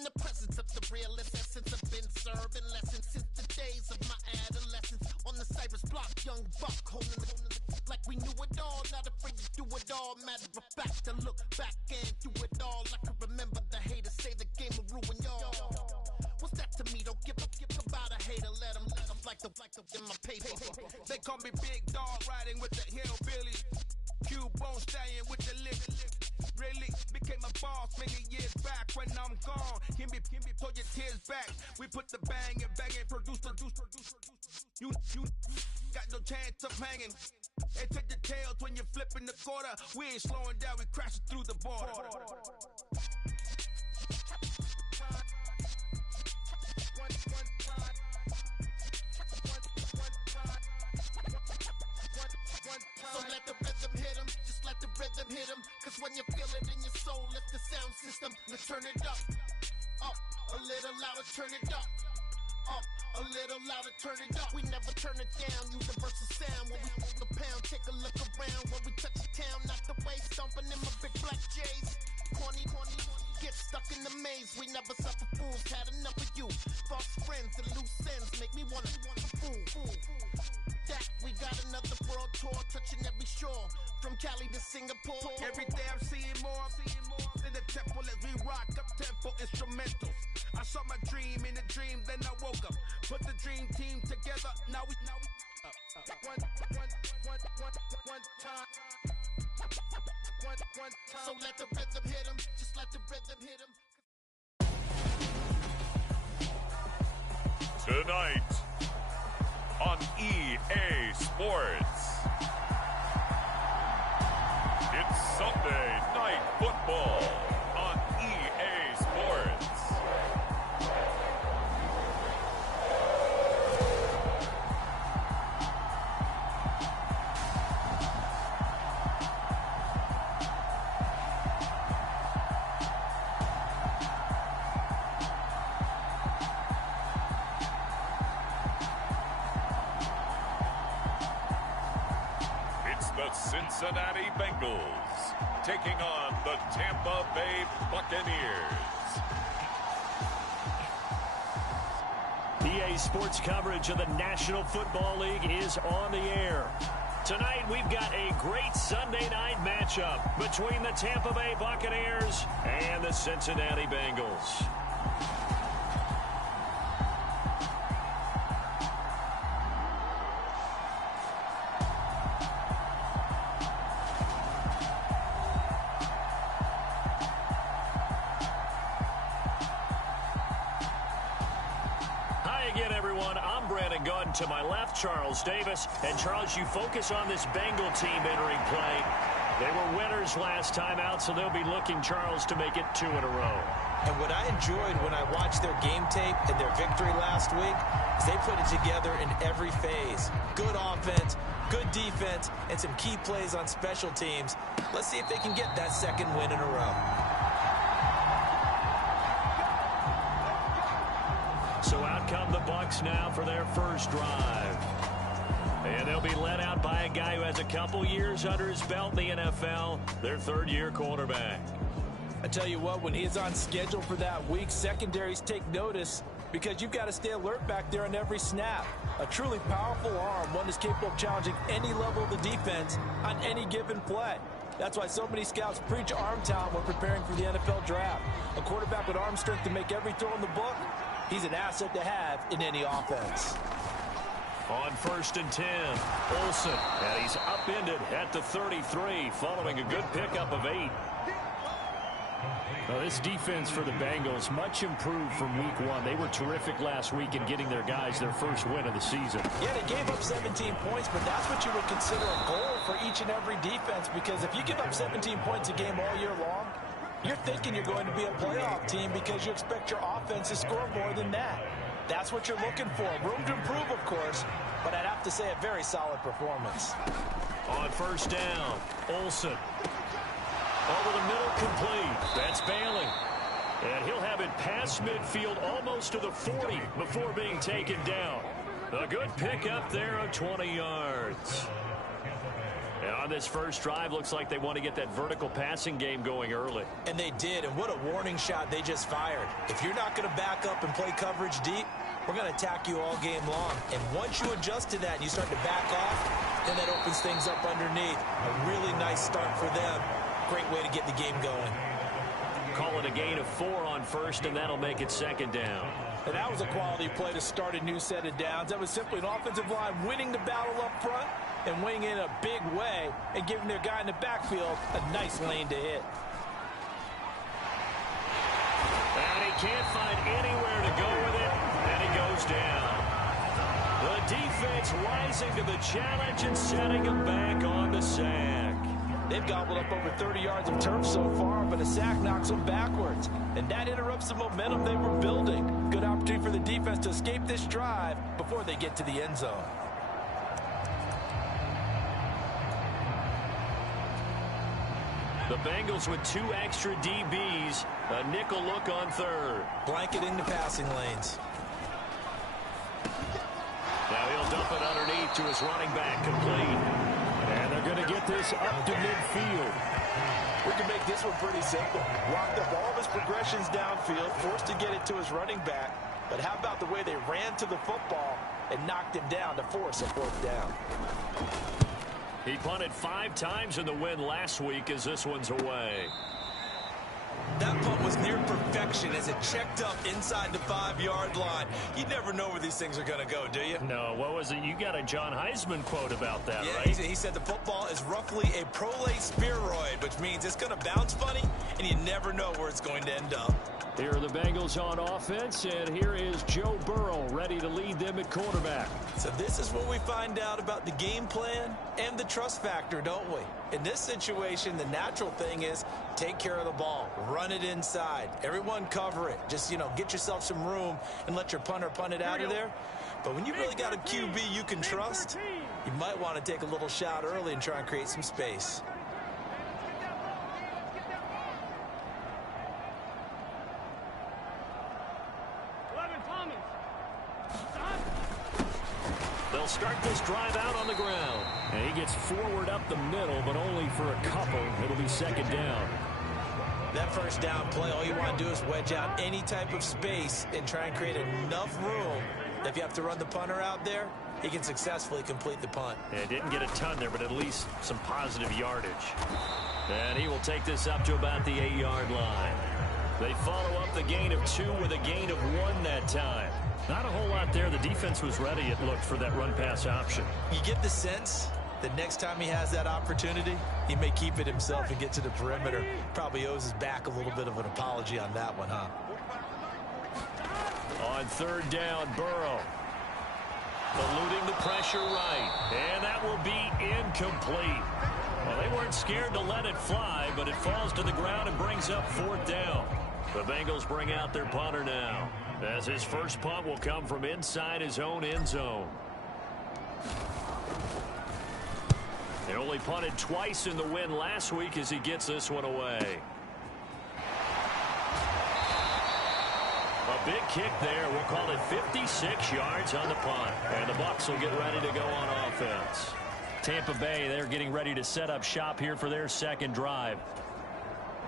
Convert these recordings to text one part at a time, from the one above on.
in the presence of the realest essence. I've been serving lessons since the days of my adolescence. On the Cypress block, young buck, holding it like we knew it all. Not afraid to do it all. Matter of fact, I look back and do it all. I can remember the haters say the game will ruin y'all. What's that to me? Don't give about a hater. Let them like the in my paper. They call me Big Dog, riding with the hillbilly. Q-Bone stallion with the lick. Really became a boss many years back. When I'm gone, him me pull your tears back. We put the bang and produce. You got no chance of hanging. They take the tails when you're flipping the quarter. We ain't slowing down, we crashing through the border. So let the rhythm hit him, just let the rhythm hit him. Cause when you feel it in your soul, lift the sound system, let's turn it up. Up, a little louder, turn it up. Up, a little louder, turn it up. We never turn it down, universal sound. When we move the pound, take a look around. When we touch the town, not the way, stomping in my big black J's. Corny, get stuck in the maze. We never suffer fools, had enough of you. False friends and loose ends make me wanna fool. That we got another world tour, touching every shore, from Cali to Singapore. Every day I'm seeing more in the temple as we rock up tempo instrumentals. I saw my dream in a dream, then I woke up. Put the dream team together, now we one time. So let the rhythm hit him, just let the rhythm hit him. Tonight on EA Sports, it's Sunday Night Football on EA Sports. Cincinnati Bengals taking on the Tampa Bay Buccaneers. EA Sports coverage of the National Football League is on the air. Tonight we've got a great Sunday night matchup between the Tampa Bay Buccaneers and the Cincinnati Bengals. To my left, Charles Davis. And Charles, you focus on this Bengal team entering play. They were winners last time out, so they'll be looking, Charles, to make it 2 in a row. And what I enjoyed when I watched their game tape and their victory last week is they put it together in every phase. Good offense, good defense, and some key plays on special teams. Let's see if they can get that second win in a row. So out come the Bucs now for their first drive. And they'll be led out by a guy who has a couple years under his belt in the NFL, their third-year quarterback. I tell you what, when he's on schedule for that week, secondaries take notice because you've got to stay alert back there on every snap. A truly powerful arm, one is capable of challenging any level of the defense on any given play. That's why so many scouts preach arm talent when preparing for the NFL draft. A quarterback with arm strength to make every throw in the book, he's an asset to have in any offense. On 1st and 10, Olsen, and he's upended at the 33, following a good pickup of 8. Well, this defense for the Bengals, much improved from week 1. They were terrific last week in getting their guys their first win of the season. Yeah, they gave up 17 points, but that's what you would consider a goal for each and every defense, because if you give up 17 points a game all year long, you're thinking you're going to be a playoff team because you expect your offense to score more than that. That's what you're looking for. Room to improve, of course, but I'd have to say a very solid performance. On 1st down, Olsen. Over the middle, complete. That's Bailey. And he'll have it past midfield almost to the 40 before being taken down. A good pickup there of 20 yards. And on this first drive, looks like they want to get that vertical passing game going early. And they did, and what a warning shot they just fired. If you're not going to back up and play coverage deep, we're going to attack you all game long. And once you adjust to that and you start to back off, then that opens things up underneath. A really nice start for them. Great way to get the game going. Call it a gain of 4 on first, and that'll make it second down. And that was a quality play to start a new set of downs. That was simply an offensive line winning the battle up front and winning in a big way and giving their guy in the backfield a nice lane to hit. And he can't find anywhere to go with it, and he goes down. The defense rising to the challenge and setting him back on the sack. They've gobbled up over 30 yards of turf so far, but a sack knocks them backwards. And that interrupts the momentum they were building. Good opportunity for the defense to escape this drive before they get to the end zone. The Bengals with 2 extra DBs. A nickel look on third. Blanketing the passing lanes. Now he'll dump it underneath to his running back, complete. And they're going to get this up to midfield. We can make this one pretty simple. Locked up all of his progressions downfield, forced to get it to his running back. But how about the way they ran to the football and knocked him down to force a 4th down? He punted 5 times in the win last week as this one's away. That punt was near perfection as it checked up inside the 5-yard line. You never know where these things are going to go, do you? No, what was it? You got a John Heisman quote about that, yeah, right? He said the football is roughly a prolate spheroid, which means it's going to bounce funny, and you never know where it's going to end up. Here are the Bengals on offense, and here is Joe Burrow ready to lead them at quarterback. So this is where we find out about the game plan and the trust factor, don't we? In this situation, the natural thing is take care of the ball, run it inside, everyone cover it. Just, get yourself some room and let your punter punt it out of there. But when you really got a QB you can trust, you might want to take a little shot early and try and create some space. They'll start this drive out on the ground. And he gets forward up the middle, but only for a couple. It'll be second down. That first down play, all you want to do is wedge out any type of space and try and create enough room that if you have to run the punter out there, he can successfully complete the punt. Yeah, didn't get a ton there, but at least some positive yardage. And he will take this up to about the 8-yard line. They follow up the gain of 2 with a gain of 1 that time. Not a whole lot there. The defense was ready, it looked, for that run-pass option. You get the sense that next time he has that opportunity, he may keep it himself and get to the perimeter. Probably owes his back a little bit of an apology on that one, huh? On 3rd down, Burrow. Eluding the pressure right. And that will be incomplete. Well, they weren't scared to let it fly, but it falls to the ground and brings up 4th down. The Bengals bring out their punter now, as his first punt will come from inside his own end zone. He only punted twice in the win last week as he gets this one away. A big kick there. We'll call it 56 yards on the punt. And the Bucs will get ready to go on offense. Tampa Bay, they're getting ready to set up shop here for their second drive.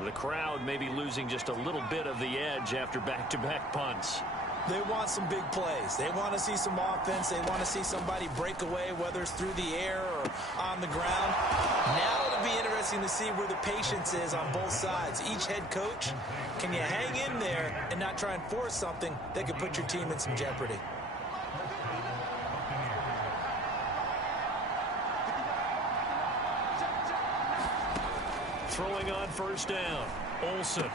The crowd may be losing just a little bit of the edge after back-to-back punts. They want some big plays. They want to see some offense. They want to see somebody break away, whether it's through the air or on the ground. Now it'll be interesting to see where the patience is on both sides. Each head coach, can you hang in there and not try and force something that could put your team in some jeopardy? Throwing on 1st down, Olsen.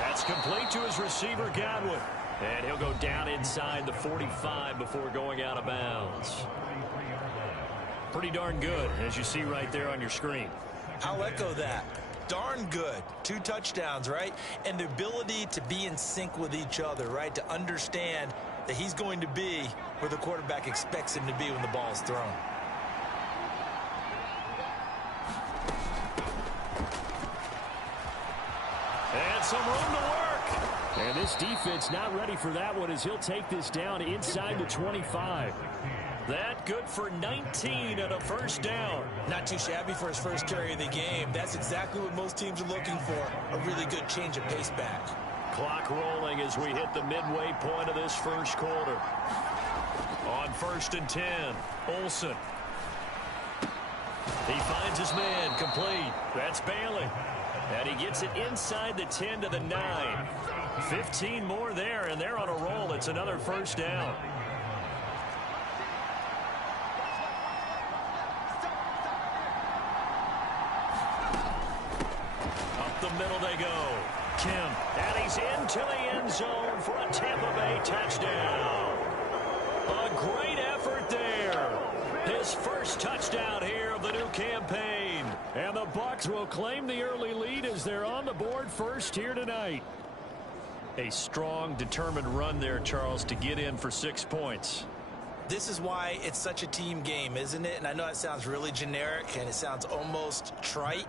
That's complete to his receiver, Godwin. And he'll go down inside the 45 before going out of bounds. Pretty darn good, as you see right there on your screen. I'll echo that. Darn good. 2 touchdowns, right? And the ability to be in sync with each other, right? To understand that he's going to be where the quarterback expects him to be when the ball is thrown. And some room to work. And this defense not ready for that one as he'll take this down inside the 25. That good for 19 and a first down. Not too shabby for his first carry of the game. That's exactly what most teams are looking for, a really good change of pace back. Clock rolling as we hit the midway point of this first quarter. On 1st and 10, Olsen. He finds his man, complete. That's Bailey. And he gets it inside the 10 to the 9. 15 more there, and they're on a roll. It's another first down. Up the middle they go. Kim, and he's into the end zone for a Tampa Bay touchdown. A great effort there. His first touchdown here of the new campaign. And the Bucs will claim the early lead as they're on the board first here tonight. A strong, determined run there, Charles, to get in for 6 points. This is why it's such a team game, isn't it? And I know it sounds really generic and it sounds almost trite,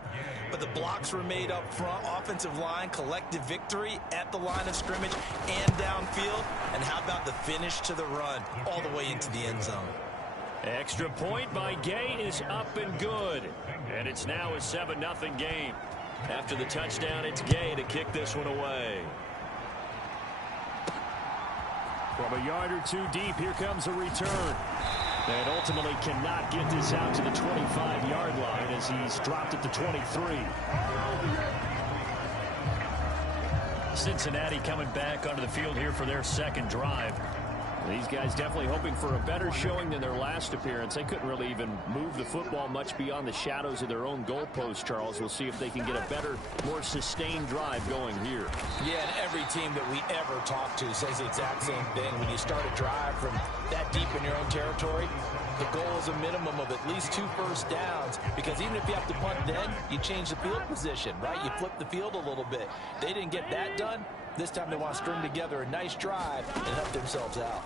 but the blocks were made up front, offensive line, collective victory at the line of scrimmage and downfield. And how about the finish to the run all the way into the end zone? Extra point by Gay is up and good. And it's now a 7-0 game. After the touchdown, it's Gay to kick this one away. From a yard or two deep, here comes a return. And ultimately cannot get this out to the 25-yard line as he's dropped at the 23. Cincinnati coming back onto the field here for their second drive. These guys definitely hoping for a better showing than their last appearance. They couldn't really even move the football much beyond the shadows of their own goalpost, Charles. We'll see if they can get a better, more sustained drive going here. Yeah, and every team that we ever talk to says the exact same thing. When you start a drive from that deep in your own territory, the goal is a minimum of at least 2 first downs, because even if you have to punt then, you change the field position, right? You flip the field a little bit. They didn't get that done. This time they want to string together a nice drive and help themselves out.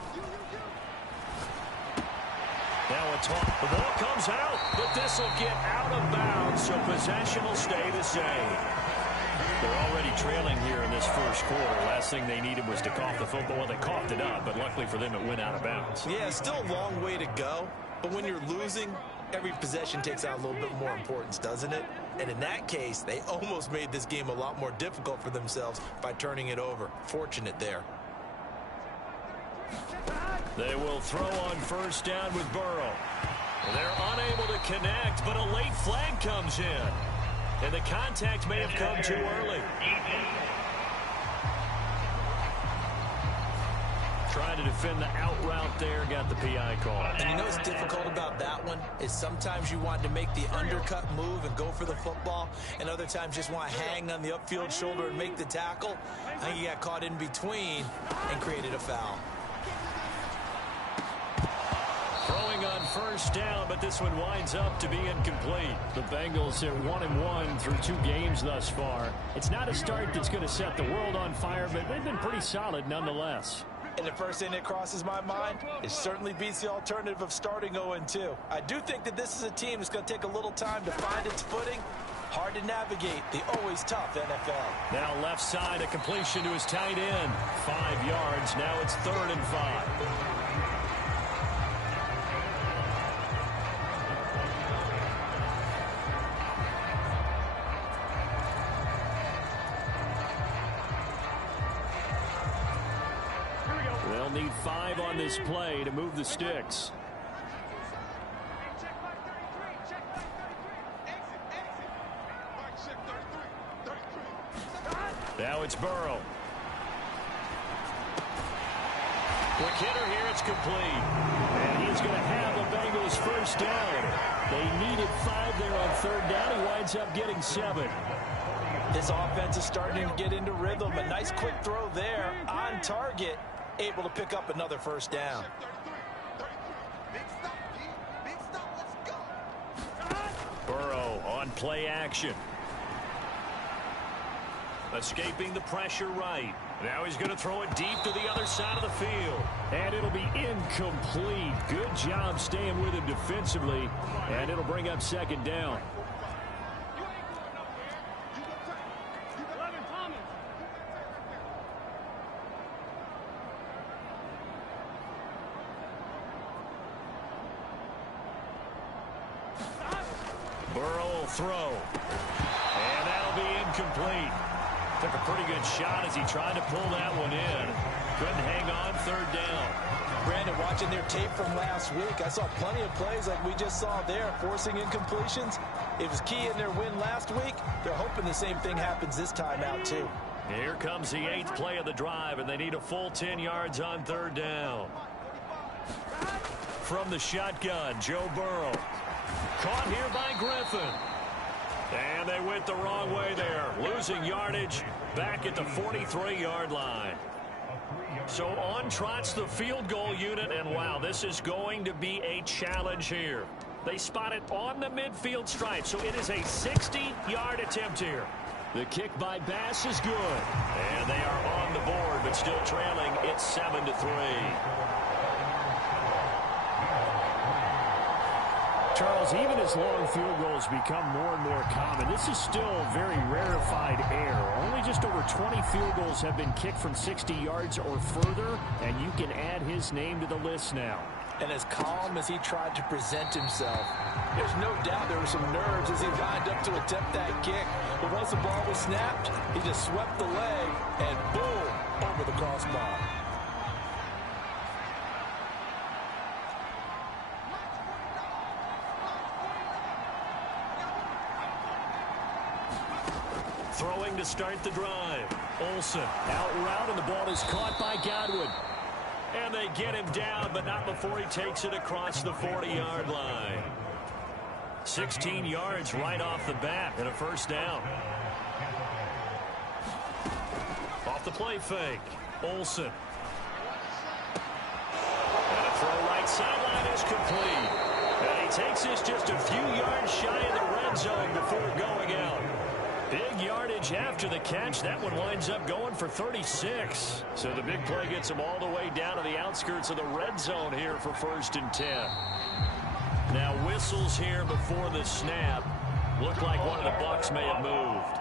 Now a toss. The ball comes out, but this will get out of bounds, so possession will stay the same. They're already trailing here in this first quarter. Last thing they needed was to cough the football. Well, they coughed it up, but luckily for them, it went out of bounds. Yeah, still a long way to go, but when you're losing, every possession takes out a little bit more importance, doesn't it? And in that case, they almost made this game a lot more difficult for themselves by turning it over. Fortunate there. They will throw on first down with Burrow. They're unable to connect, but a late flag comes in. And the contact may have come too early. Trying to defend the out route there, got the PI call. And you know what's difficult about that one is sometimes you want to make the undercut move and go for the football, and other times just want to hang on the upfield shoulder and make the tackle. I think he got caught in between and created a foul. Throwing on first down, but this one winds up to be incomplete. The Bengals are 1-1 through 2 games thus far. It's not a start that's going to set the world on fire, but they've been pretty solid nonetheless. And the first thing that crosses my mind, it certainly beats the alternative of starting 0-2. I do think that this is a team that's going to take a little time to find its footing. Hard to navigate the always tough NFL. Now left side, a completion to his tight end. 5 yards. Now it's 3rd and 5. They'll need 5 on this play to move the sticks. Now it's Burrow. Quick hitter here, it's complete. And he's going to have the Bengals first down. They needed 5 there on 3rd down. He winds up getting 7. This offense is starting to get into rhythm. A nice quick throw there on target. Able to pick up another first down. Burrow on play action. Escaping the pressure right. Now he's going to throw it deep to the other side of the field. And it'll be incomplete. Good job staying with him defensively. And it'll bring up 2nd down. He'll throw. And that'll be incomplete. Took a pretty good shot as he tried to pull that one in. Couldn't hang on, third down. Brandon, watching their tape from last week, I saw plenty of plays like we just saw there, forcing incompletions. It was key in their win last week. They're hoping the same thing happens this time out, too. Here comes the 8th play of the drive, and they need a full 10 yards on third down. From the shotgun, Joe Burrow. Caught here by Griffin. And they went the wrong way there. Losing yardage back at the 43-yard line. So on trots the field goal unit, and wow, this is going to be a challenge here. They spot it on the midfield stripe, so it is a 60-yard attempt here. The kick by Bass is good. And they are on the board, but still trailing. It's 7-3. Charles, even as long field goals become more and more common, this is still very rarefied air. Only just over 20 field goals have been kicked from 60 yards or further, and you can add his name to the list now. And as calm as he tried to present himself, there's no doubt there were some nerves as he lined up to attempt that kick. But once the ball was snapped, he just swept the leg and boom, over the crossbar. Throwing to start the drive. Olsen out route, and the ball is caught by Godwin. And they get him down, but not before he takes it across the 40-yard line. 16 yards right off the bat and a first down. Off the play fake. Olsen. And a throw right sideline is complete. And he takes this just a few yards shy of the red zone before going out. Big yardage after the catch. That one winds up going for 36. So the big play gets him all the way down to the outskirts of the red zone here for 1st and 10. Now whistles here before the snap. Looked like one of the Bucs may have moved.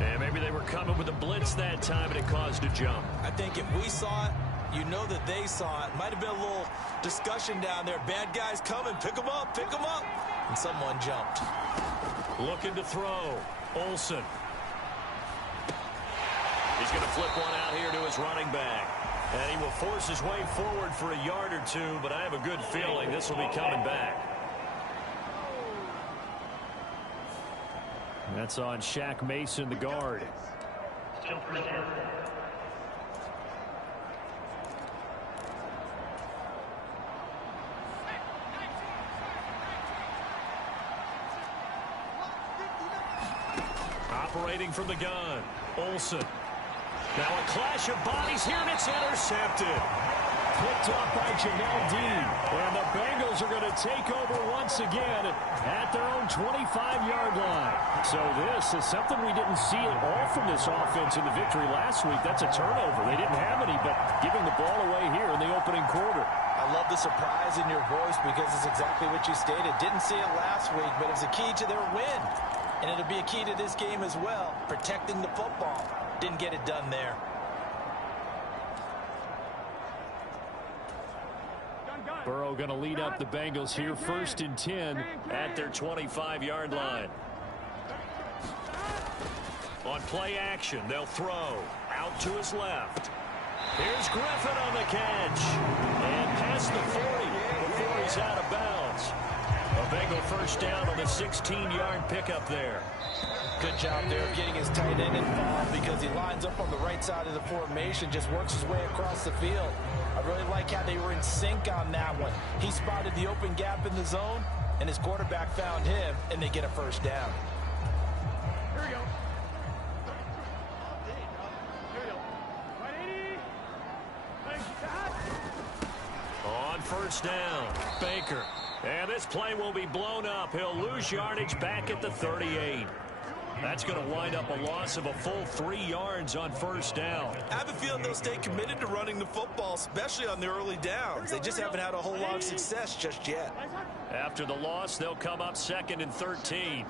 And maybe they were coming with a blitz that time and it caused a jump. I think if we saw it, you know that they saw it. Might have been a little discussion down there. Bad guys coming. Pick them up. Pick them up. And someone jumped. Looking to throw. Olsen. He's going to flip one out here to his running back. And he will force his way forward for a yard or two, but I have a good feeling this will be coming back. That's on Shaq Mason, the guard. Still first down. Operating from the gun. Olsen. Now a clash of bodies here, and it's intercepted. Picked up by Janelle Dean. And the Bengals are going to take over once again at their own 25-yard line. So this is something we didn't see at all from this offense in the victory last week. That's a turnover. They didn't have any, but giving the ball away here in the opening quarter. I love the surprise in your voice because it's exactly what you stated. Didn't see it last week, but it was a key to their win. And it'll be a key to this game as well, protecting the football. Didn't get it done there. Burrow going to lead up the Bengals here, 1st and 10 at their 25-yard line. On play action, they'll throw out to his left. Here's Griffin on the catch. And past the 40 before he's out of bounds. A Bengal first down on the 16-yard pickup there. Good job there of getting his tight end involved because he lines up on the right side of the formation, just works his way across the field. I really like how they were in sync on that one. He spotted the open gap in the zone, and his quarterback found him, and they get a first down. Here we go. On first down, Baker. And this play will be blown up. He'll lose yardage back at the 38. That's going to wind up a loss of a full 3 yards on first down. I have a feeling they'll stay committed to running the football, especially on the early downs. They just haven't had a whole lot of success just yet. After the loss, they'll come up 2nd and 13.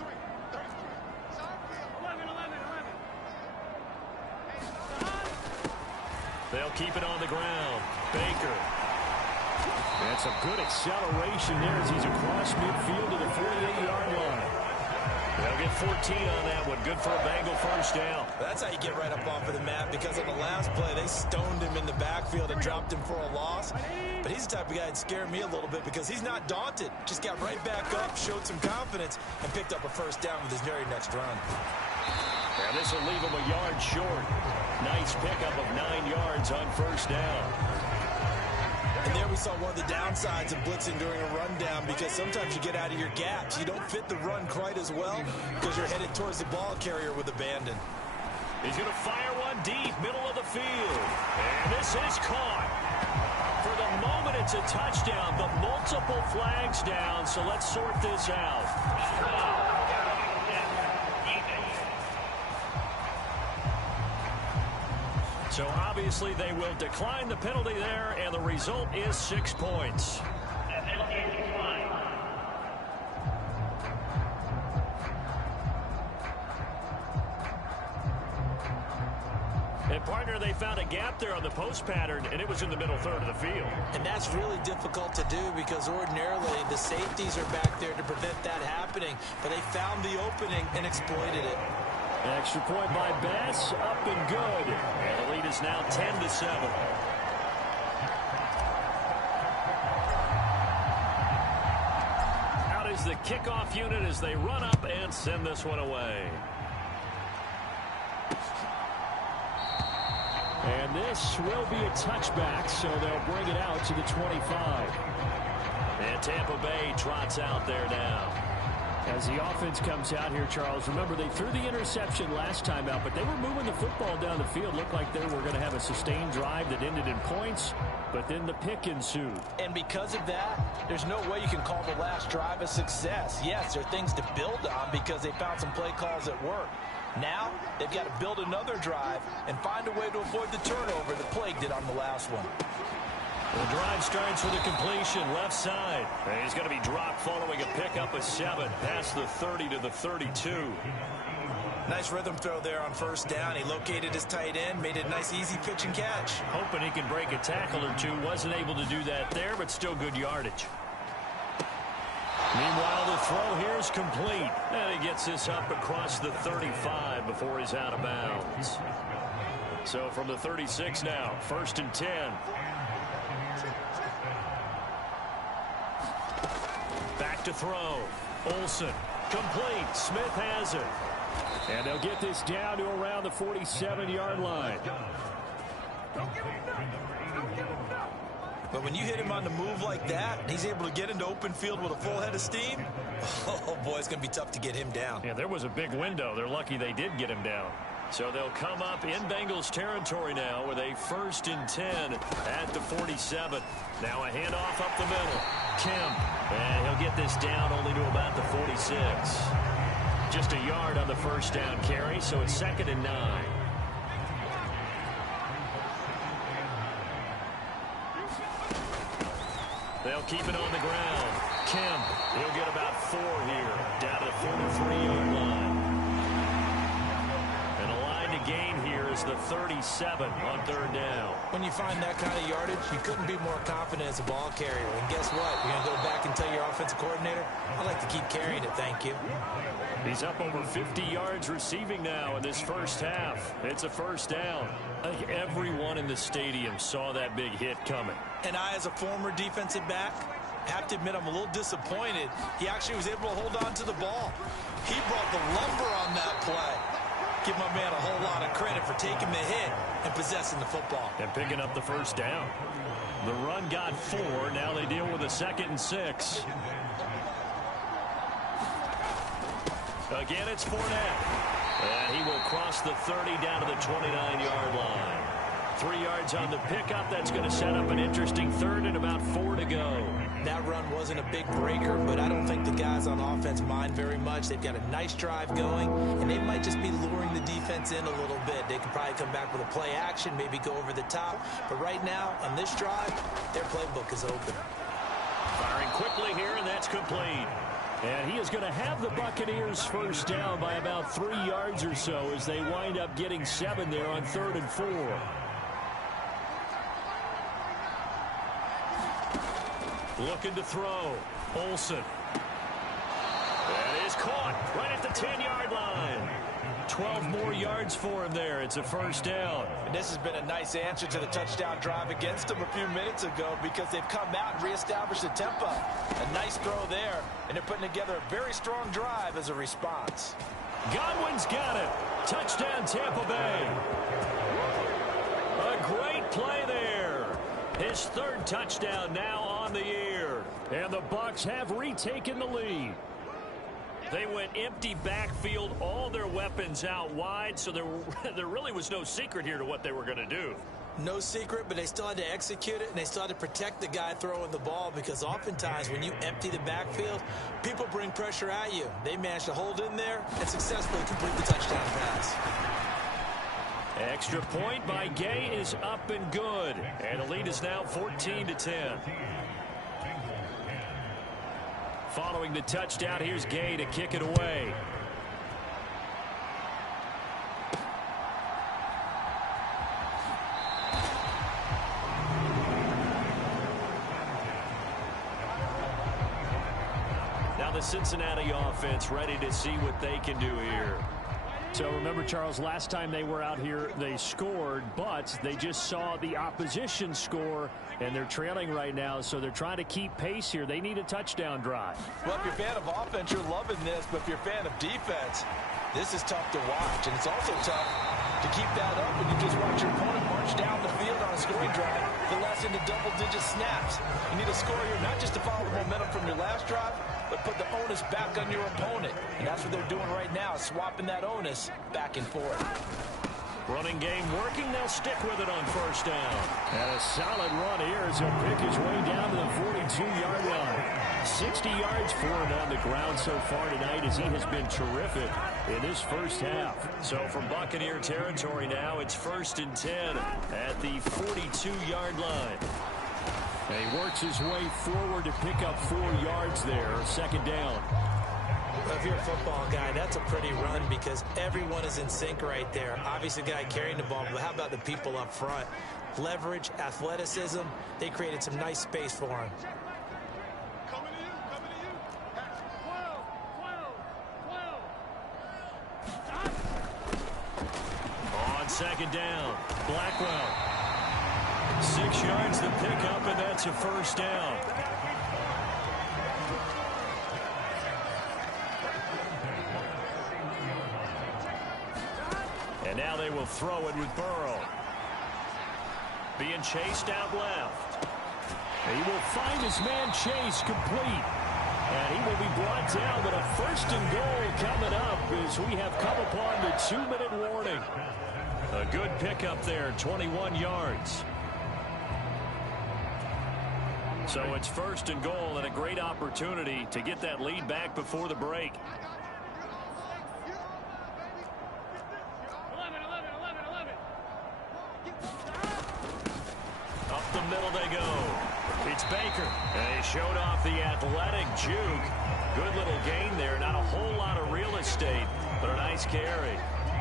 They'll keep it on the ground. Baker. And some good acceleration there as he's across midfield to the 48-yard line. They'll get 14 on that one. Good for a Bengal first down. That's how you get right up off of the mat, because on the last play, they stoned him in the backfield and dropped him for a loss. But he's the type of guy that scared me a little bit because he's not daunted. Just got right back up, showed some confidence, and picked up a first down with his very next run. And this will leave him a yard short. Nice pickup of 9 yards on first down. And there we saw one of the downsides of blitzing during a rundown, because sometimes you get out of your gaps. You don't fit the run quite as well because you're headed towards the ball carrier with abandon. He's going to fire one deep, middle of the field. And this is caught. For the moment, it's a touchdown, but multiple flags down, so let's sort this out. So obviously they will decline the penalty there, and the result is 6 points. And partner, they found a gap there on the post pattern, and it was in the middle third of the field. And that's really difficult to do because ordinarily the safeties are back there to prevent that happening, but they found the opening and exploited it. Extra point by Bass, up and good. And the lead is now 10-7. Out is the kickoff unit as they run up and send this one away. And this will be a touchback, so they'll bring it out to the 25. And Tampa Bay trots out there now. As the offense comes out here, Charles, remember they threw the interception last time out, but they were moving the football down the field. Looked like they were going to have a sustained drive that ended in points, but then the pick ensued. And because of that, there's no way you can call the last drive a success. Yes, there are things to build on because they found some play calls that work. Now, they've got to build another drive and find a way to avoid the turnover that plagued it on the last one. The drive starts with a completion, left side. And he's going to be dropped following a pickup of 7, past the 30 to the 32. Nice rhythm throw there on first down. He located his tight end, made it a nice, easy pitch and catch. Hoping he can break a tackle or two. Wasn't able to do that there, but still good yardage. Meanwhile, the throw here is complete. And he gets this up across the 35 before he's out of bounds. So from the 36 now, 1st and 10. Back to throw. Olsen. Complete. Smith has it. And they'll get this down to around the 47-yard line. But when you hit him on the move like that, and he's able to get into open field with a full head of steam, oh boy, it's going to be tough to get him down. Yeah, there was a big window. They're lucky they did get him down. So they'll come up in Bengals territory now with a 1st and 10 at the 47. Now a handoff up the middle. Kemp, and he'll get this down only to about the 46. Just a yard on the first down carry, so it's 2nd and 9. They'll keep it on the ground. Kemp, he'll get about 4 here, down to the 43-yard line. And a line to gain here is the 37 on 3rd down. When you find that kind of yardage, you couldn't be more confident as a ball carrier. And guess what? You're going to go back and tell your offensive coordinator, I'd like to keep carrying it, thank you. He's up over 50 yards receiving now in this first half. It's a first down. I think everyone in the stadium saw that big hit coming. And I, as a former defensive back, have to admit I'm a little disappointed. He actually was able to hold on to the ball. He brought the lumber on that play. Give my man a whole lot of credit for taking the hit and possessing the football. And picking up the first down. The run got 4. Now they deal with a 2nd and 6. Again, it's Fournette. And he will cross the 30 down to the 29-yard line. 3 yards on the pickup. That's going to set up an interesting 3rd and about 4 to go. That run wasn't a big breaker, but I don't think the guys on offense mind very much. They've got a nice drive going, and they might just be luring the defense in a little bit. They can probably come back with a play action, maybe go over the top. But right now, on this drive, their playbook is open. Firing quickly here, and that's complete. And he is going to have the Buccaneers first down by about 3 yards or so as they wind up getting 7 there on 3rd and 4. Looking to throw. Olsen. That is caught right at the 10-yard line. 12 more yards for him there. It's a first down. And this has been a nice answer to the touchdown drive against them a few minutes ago because they've come out and reestablished the tempo. A nice throw there, and they're putting together a very strong drive as a response. Godwin's got it. Touchdown, Tampa Bay. A great play there. His third touchdown now on the year. And the Bucs have retaken the lead. They went empty backfield, all their weapons out wide, so there really was no secret here to what they were going to do. No secret, but they still had to execute it, and they still had to protect the guy throwing the ball because oftentimes when you empty the backfield, people bring pressure at you. They managed to hold in there and successfully complete the touchdown pass. Extra point by Gay is up and good, and the lead is now 14-10. Following the touchdown, here's Gay to kick it away. Now the Cincinnati offense ready to see what they can do here. So remember, Charles, last time they were out here, they scored, but they just saw the opposition score, and they're trailing right now, so they're trying to keep pace here. They need a touchdown drive. Well, if you're a fan of offense, you're loving this, but if you're a fan of defense, this is tough to watch, and it's also tough to keep that up when you just watch your opponent march down the field on a scoring drive for less into double-digit snaps. You need a score here not just to follow the momentum from your last drive, but put the onus back on your opponent. And that's what they're doing right now, swapping that onus back and forth. Running game working. They'll stick with it on first down. And a solid run here as he'll pick his way down to the 42-yard line. 60 yards for him on the ground so far tonight as he has been terrific in this first half. So from Buccaneer territory now, it's 1st and 10 at the 42-yard line. And he works his way forward to pick up 4 yards there. Second down. Well, if you're a football guy, that's a pretty run because everyone is in sync right there. Obviously, the guy carrying the ball, but how about the people up front? Leverage, athleticism, they created some nice space for him. On second down, Blackwell. 6 yards to pick up, and that's a first down. And now they will throw it with Burrow. Being chased out left. He will find his man Chase complete. And he will be brought down, but a 1st and goal coming up as we have come upon the 2-minute warning. A good pickup there, 21 yards. So it's 1st and goal and a great opportunity to get that lead back before the break. Up the middle they go. It's Baker. And he showed off the athletic juke. Good little gain there. Not a whole lot of real estate, but a nice carry.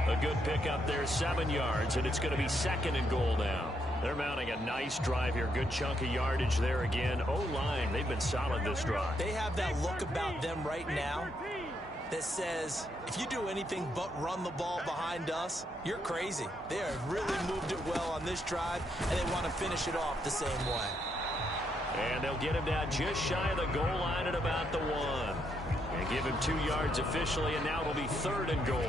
A good pickup there, 7 yards, and it's going to be 2nd and goal now. They're mounting a nice drive here. Good chunk of yardage there again. O-line, they've been solid this drive. They have that look about them right now that says, if you do anything but run the ball behind us, you're crazy. They have really moved it well on this drive, and they want to finish it off the same way. And they'll get him down just shy of the goal line at about the 1. And give him 2 yards officially, and now it'll be 3rd and goal.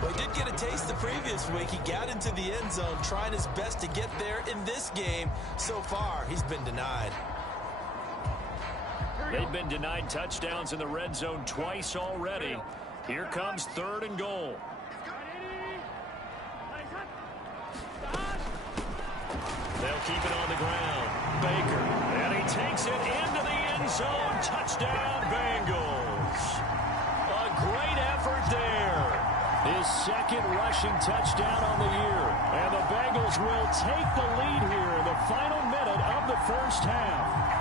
Well, he did get a taste the previous week. He got into the end zone, trying his best to get there in this game. So far, he's been denied. They've been denied touchdowns in the red zone twice already. Here comes 3rd and goal. They'll keep it on the ground. Baker, and he takes it into the end zone. Touchdown, Bengals. A great effort there. His 2nd rushing touchdown on the year. And the Bengals will take the lead here in the final minute of the first half.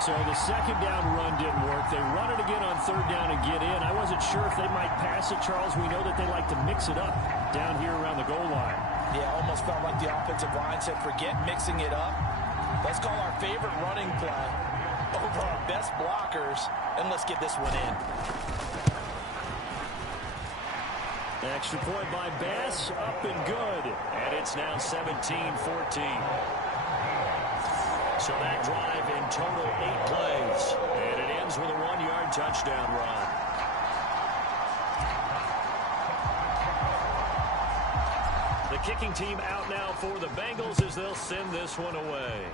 So the 2nd down run didn't work. They run it again on 3rd down and get in. I wasn't sure if they might pass it, Charles. We know that they like to mix it up down here around the goal line. Yeah, almost felt like the offensive line said, forget mixing it up. Let's call our favorite running play. over our best blockers, and let's get this one in. Extra point by Bass, up and good. And it's now 17-14. So that drive in total 8 plays. And it ends with a 1-yard touchdown run. The kicking team out now for the Bengals as they'll send this one away.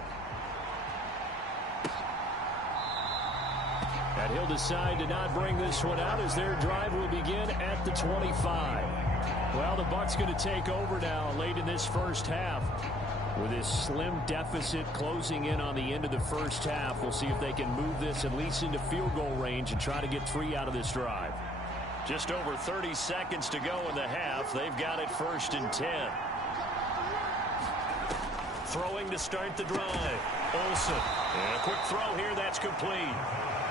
And he'll decide to not bring this one out as their drive will begin at the 25. Well, the Bucs going to take over now late in this first half. With this slim deficit closing in on the end of the first half, we'll see if they can move this at least into field goal range and try to get 3 out of this drive. Just over 30 seconds to go in the half. They've got it 1st and 10. Throwing to start the drive. Olsen. And a quick throw here. That's complete.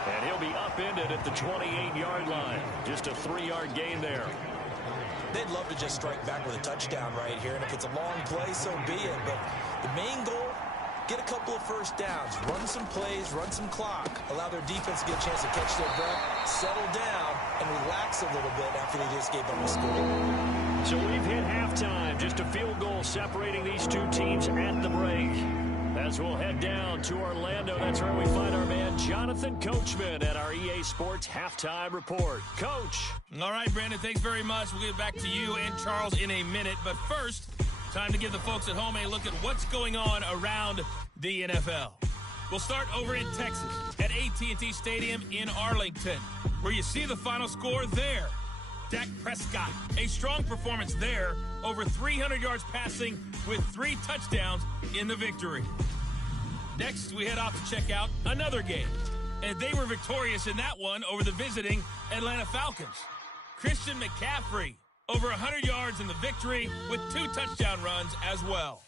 And he'll be upended at the 28-yard line. Just a 3-yard gain there. They'd love to just strike back with a touchdown right here. And if it's a long play, so be it. But the main goal, get a couple of first downs. Run some plays, run some clock. Allow their defense to get a chance to catch their breath, settle down, and relax a little bit after they just gave them a score. So we've hit halftime. Just a field goal separating these two teams at the break. As we'll head down to Orlando, that's where we find our man Jonathan Coachman at our EA Sports Halftime Report. Coach. All right, Brandon, thanks very much. We'll get back to you and Charles in a minute. But first, time to give the folks at home a look at what's going on around the NFL. We'll start over in Texas at AT&T Stadium in Arlington, where you see the final score there. Dak Prescott, a strong performance there, over 300 yards passing with 3 touchdowns in the victory. Next, we head off to check out another game, and they were victorious in that one over the visiting Atlanta Falcons. Christian McCaffrey, over 100 yards in the victory with 2 touchdown runs as well.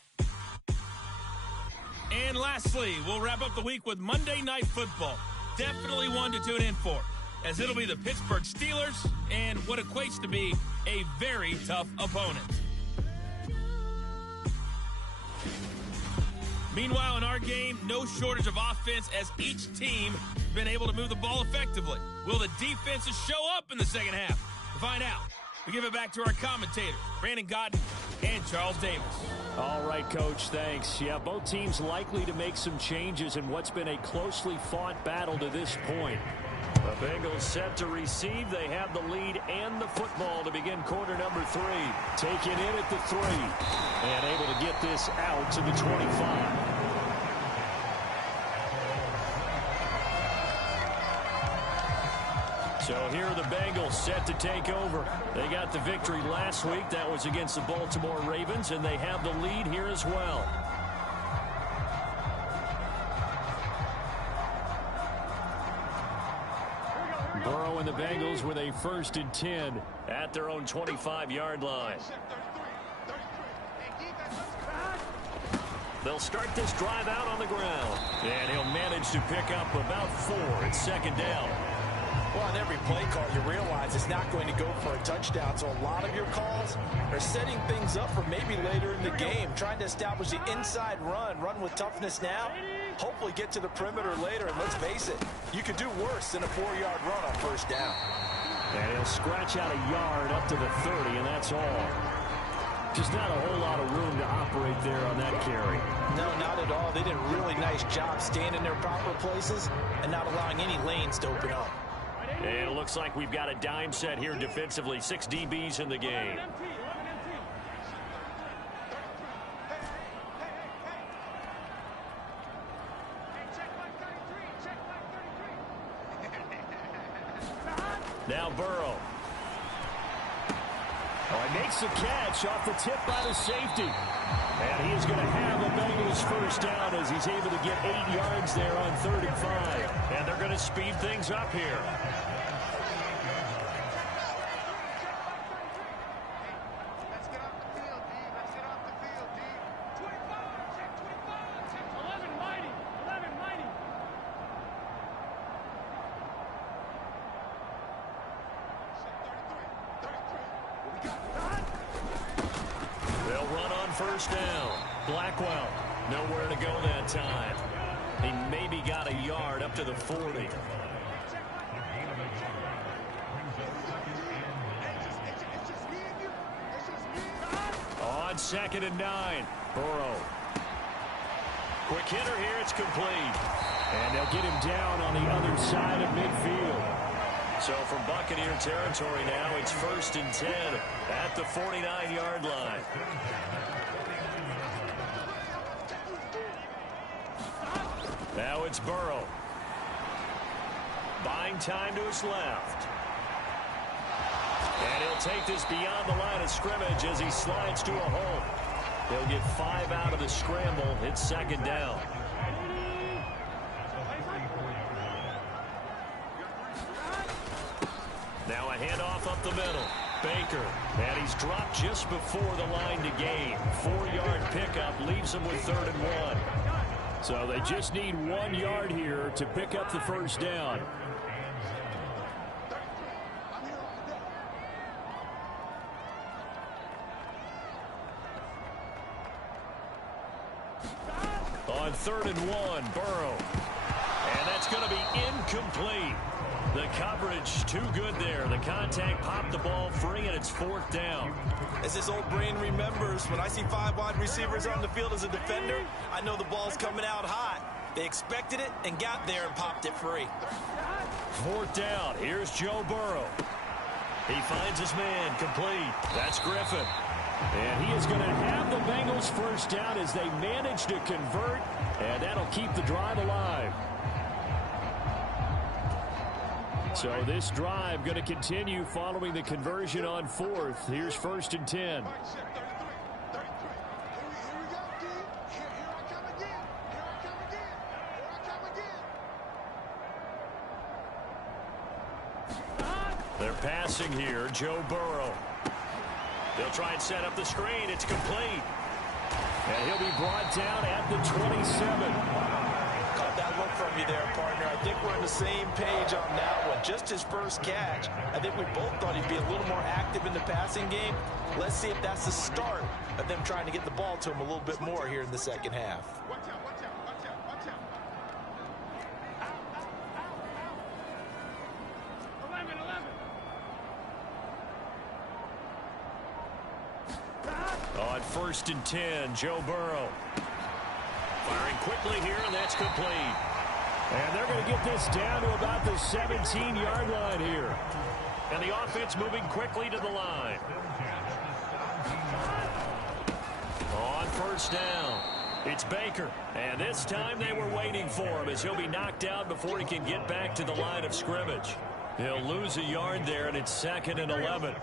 And lastly, we'll wrap up the week with Monday Night Football. Definitely one to tune in for, as it'll be the Pittsburgh Steelers and what equates to be a very tough opponent. Meanwhile, in our game, no shortage of offense as each team has been able to move the ball effectively. Will the defenses show up in the second half? To find out, we give it back to our commentators, Brandon Godden and Charles Davis. All right, Coach, thanks. Yeah, both teams likely to make some changes in what's been a closely fought battle to this point. The Bengals set to receive. They have the lead and the football to begin quarter number 3. Taken in at the 3 and able to get this out to the 25. So here are the Bengals set to take over. They got the victory last week. That was against the Baltimore Ravens, and they have the lead here as well. Burrow and the Bengals with a 1st and 10 at their own 25-yard line. They'll start this drive out on the ground, and he'll manage to pick up about 4 at 2nd down. Well, on every play call, you realize it's not going to go for a touchdown. So a lot of your calls are setting things up for maybe later in the game, trying to establish the inside run with toughness now, hopefully get to the perimeter later. And let's face it, you could do worse than a 4-yard run on 1st down. And he'll scratch out a yard up to the 30, and that's all. Just not a whole lot of room to operate there on that carry. No, not at all. They did a really nice job staying in their proper places and not allowing any lanes to open up. And it looks like we've got a dime set here defensively. 6 DBs in the game. Now Burrow. Oh, he makes the catch off the tip by the safety. And he is going to have the Bengals 1st down as he's able to get 8 yards there on 3rd and 5. And they're going to speed things up here. They'll run on 1st down. Blackwell, nowhere to go that time. He maybe got a yard up to the 40. On 2nd and 9, Burrow. Quick hitter here, it's complete. And they'll get him down on the other side of midfield. So from Buccaneer territory now, it's 1st and 10 at the 49-yard line. Now it's Burrow. Buying time to his left. And he'll take this beyond the line of scrimmage as he slides to a hole. He'll get 5 out of the scramble. It's 2nd down. Now a handoff up the middle. Baker. And he's dropped just before the line to gain. 4-yard pickup leaves him with 3rd and 1. So they just need 1 yard here to pick up the 1st down. On 3rd and 1, Burrow. And that's going to be incomplete. The coverage too good there. The contact popped the ball free, and it's 4th down. As this old brain remembers, when I see 5 wide receivers on the field as a defender, I know the ball's coming out hot. They expected it and got there and popped it free. 4th down. Here's Joe Burrow. He finds his man complete. That's Griffin. And he is going to have the Bengals 1st down as they manage to convert, and that'll keep the drive alive. So this drive going to continue following the conversion on 4th. Here's 1st and 10. They're passing here. Joe Burrow. They'll try and set up the screen. It's complete. And he'll be brought down at the 27. Caught that look from you there, partner. I think we're on the same page on that one. Just his first catch. I think we both thought he'd be a little more active in the passing game. Let's see if that's the start of them trying to get the ball to him a little bit more here in the 2nd half. Watch out, watch out, watch out, watch out. 11. On 1st and 10, Joe Burrow. Firing quickly here, and that's complete. And they're going to get this down to about the 17-yard line here. And the offense moving quickly to the line. On 1st down, it's Baker. And this time they were waiting for him as he'll be knocked out before he can get back to the line of scrimmage. He'll lose a yard there, and it's 2nd and 11.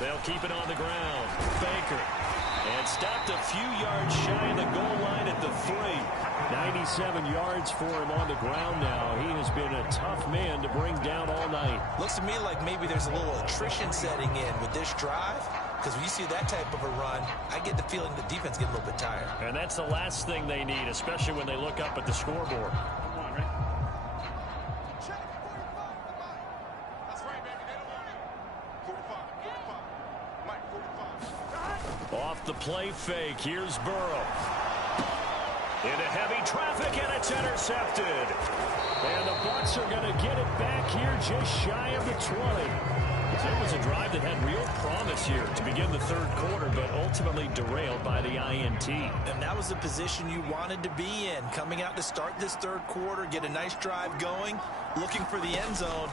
They'll keep it on the ground. Baker. And stopped a few yards shy of the goal line at the 3. 97 yards for him on the ground now. He has been a tough man to bring down all night. Looks to me like maybe there's a little attrition setting in with this drive. Because when you see that type of a run, I get the feeling the defense gets a little bit tired. And that's the last thing they need, especially when they look up at the scoreboard. Off the play fake, here's Burrow. Into heavy traffic, and it's intercepted. And the Bucs are going to get it back here just shy of the 20. It was a drive that had real promise here to begin the 3rd quarter, but ultimately derailed by the INT. And that was the position you wanted to be in. Coming out to start this 3rd quarter, get a nice drive going, looking for the end zone.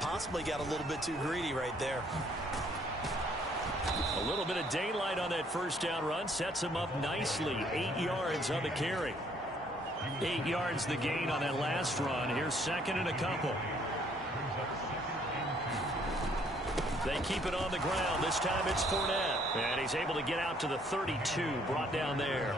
Possibly got a little bit too greedy right there. A little bit of daylight on that 1st down run sets him up nicely. 8 yards on the carry. 8 yards the gain on that last run. Here's 2nd and a couple. They keep it on the ground. This time it's Fournette. And he's able to get out to the 32, brought down there.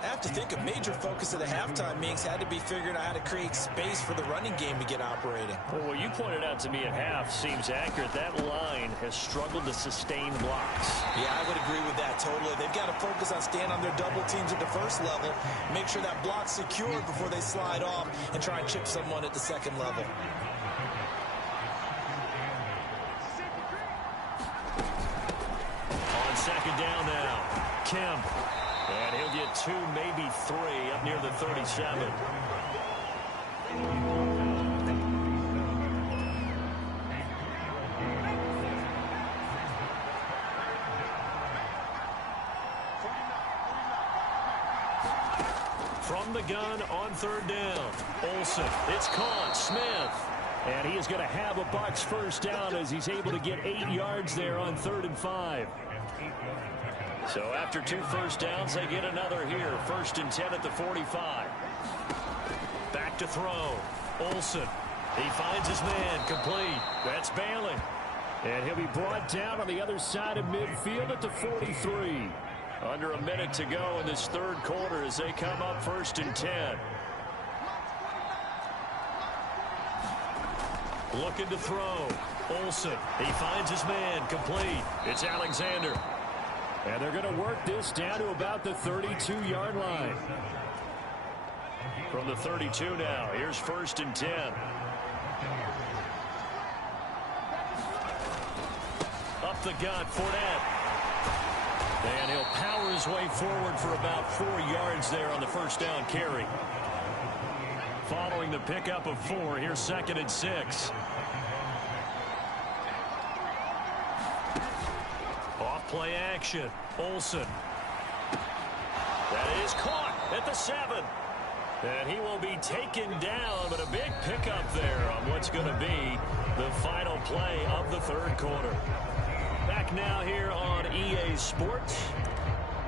I have to think a major focus of the halftime meetings had to be figuring out how to create space for the running game to get operating. Well, what you pointed out to me at half seems accurate. That line has struggled to sustain blocks. Yeah, I would agree with that totally. They've got to focus on staying on their double teams at the first level, make sure that block's secured before they slide off and try and chip someone at the second level. On second down now, Kemp. And he'll get 2, maybe 3 up near the 37. From the gun on third down, Olsen. It's caught. Smith. And he is going to have a Bucs first down as he's able to get 8 yards there on 3rd and 5. So after 2 first downs, they get another here. 1st and 10 at the 45. Back to throw. Olsen. He finds his man. Complete. That's Bailey. And he'll be brought down on the other side of midfield at the 43. Under a minute to go in this 3rd quarter as they come up 1st and 10. Looking to throw. Olsen. He finds his man. Complete. It's Alexander. And they're going to work this down to about the 32-yard line. From the 32 now, here's 1st and 10. Up the gut, Fournette. And he'll power his way forward for about 4 yards there on the first down carry. Following the pickup of 4, here's 2nd and 6. Play action. Olsen. That is caught at the 7. And he will be taken down, but a big pickup there on what's going to be the final play of the 3rd quarter. Back now here on EA Sports.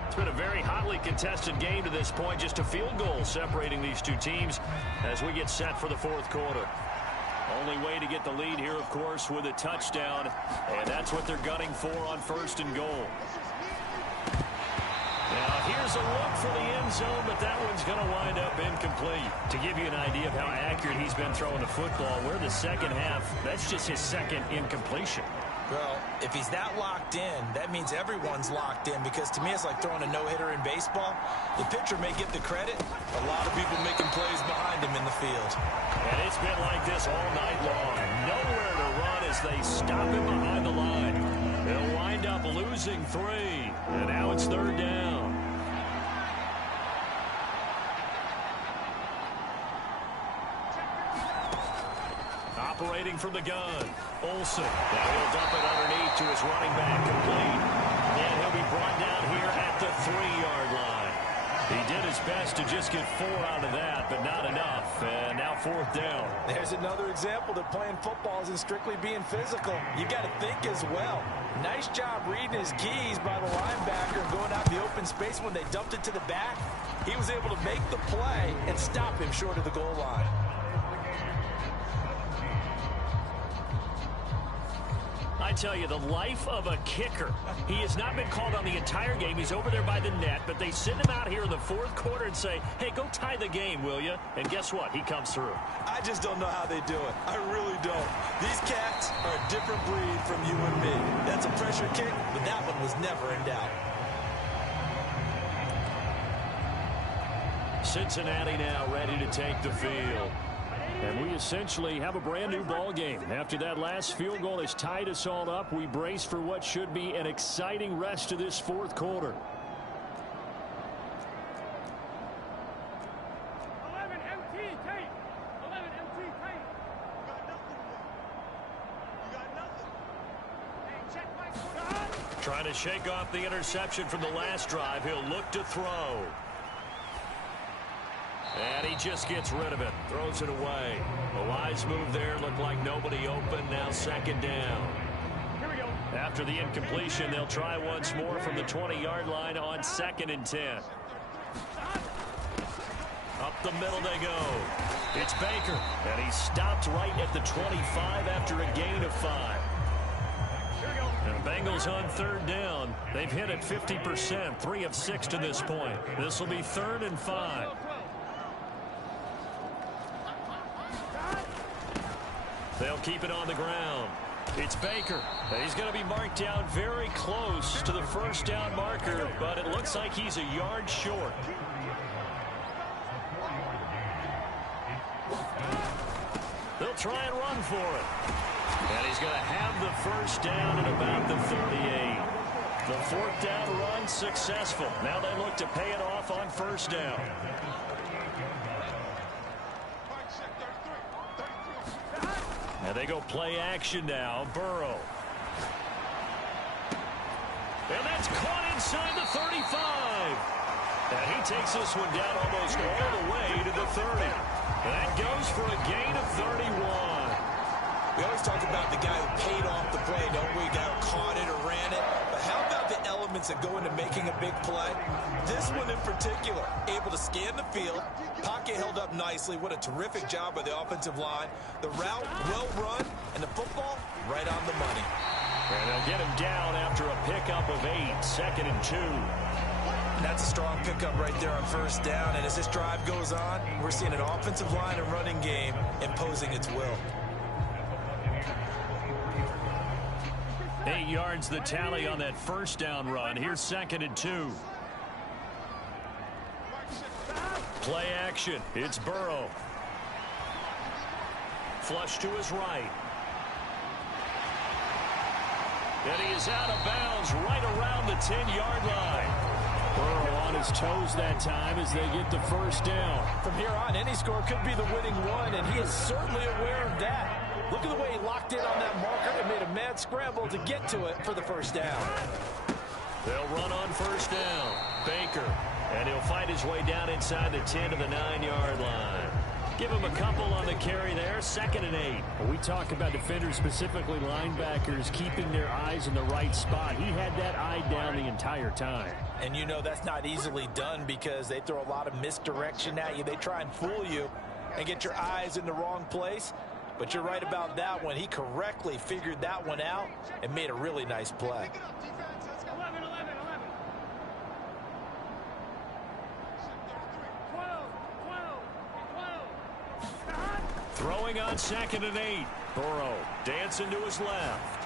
It's been a very hotly contested game to this point. Just a field goal separating these two teams as we get set for the 4th quarter. Only way to get the lead here, of course, with a touchdown, and that's what they're gunning for on 1st and goal. Now, here's a look for the end zone, but that one's going to wind up incomplete. To give you an idea of how accurate he's been throwing the football, we're in the second half. That's just his 2nd incompletion. Well, if he's that locked in, that means everyone's locked in, because to me it's like throwing a no-hitter in baseball. The pitcher may get the credit. A lot of people making plays behind him in the field. And it's been like this all night long. Nowhere to run as they stop him behind the line. They'll wind up losing 3. And now it's 3rd down. Operating from the gun. Olsen. Now he'll dump it underneath to his running back. Complete. And he'll be brought down here at the 3-yard line. He did his best to just get 4 out of that, but not enough. And now 4th down. There's another example that playing football isn't strictly being physical. You got to think as well. Nice job reading his keys by the linebacker and going out in the open space. When they dumped it to the back, he was able to make the play and stop him short of the goal line. I tell you, the life of a kicker. He has not been called on the entire game. He's over there by the net, but they send him out here in the 4th quarter and say, hey, go tie the game, will you? And guess what? He comes through. I just don't know how they do it. I really don't. These cats are a different breed from you and me. That's a pressure kick, but that one was never in doubt. Cincinnati now ready to take the field. And we essentially have a brand new ball game. After that last field goal has tied us all up, we brace for what should be an exciting rest of this 4th quarter. 11 MT tape. 11 MT tape. You got nothing. Hey, check my foot. Trying to shake off the interception from the last drive. He'll look to throw. And he just gets rid of it. Throws it away. A wise move there. Looked like nobody open. Now 2nd down. Here we go. After the incompletion, they'll try once more from the 20-yard line on 2nd and 10. Up the middle they go. It's Baker. And he stopped right at the 25 after a gain of 5. Here we go. And the Bengals on third down. They've hit it 50%, 3 of 6 to this point. This will be 3rd and 5. They'll keep it on the ground. It's Baker. He's going to be marked down very close to the first down marker, but it looks like he's a yard short. They'll try and run for it. And he's going to have the first down at about the 38. The 4th down run successful. Now they look to pay it off on first down. And they go play action now. Burrow. And that's caught inside the 35. And he takes this one down almost all the way to the 30. That goes for a gain of 31. We always talk about the guy who paid off the play, don't we? Guy who caught it or ran it. But how about the elements that go into making a big play? This one in particular, able to scan the field, pocket held up nicely. What a terrific job by the offensive line. The route well run, and the football right on the money. And they'll get him down after a pickup of 8, 2nd and 2. And that's a strong pickup right there on first down. And as this drive goes on, we're seeing an offensive line and running game imposing its will. 8 yards the tally on that first down run. Here's 2nd and 2. Play action. It's Burrow. Flush to his right. And he is out of bounds right around the 10-yard line. Burrow on his toes that time as they get the first down. From here on, any score could be the winning one, and he is certainly aware of that. Look at the way he locked in on that marker and made a mad scramble to get to it for the first down. They'll run on first down. Baker. And he'll fight his way down inside the 10 to the 9-yard line. Give him a couple on the carry there. 2nd and 8. We talk about defenders, specifically linebackers, keeping their eyes in the right spot. He had that eye down the entire time. And you know that's not easily done because they throw a lot of misdirection at you. They try and fool you and get your eyes in the wrong place. But you're right about that one. He correctly figured that one out and made a really nice play. Throwing on 2nd and 8. Burrow dancing to his left.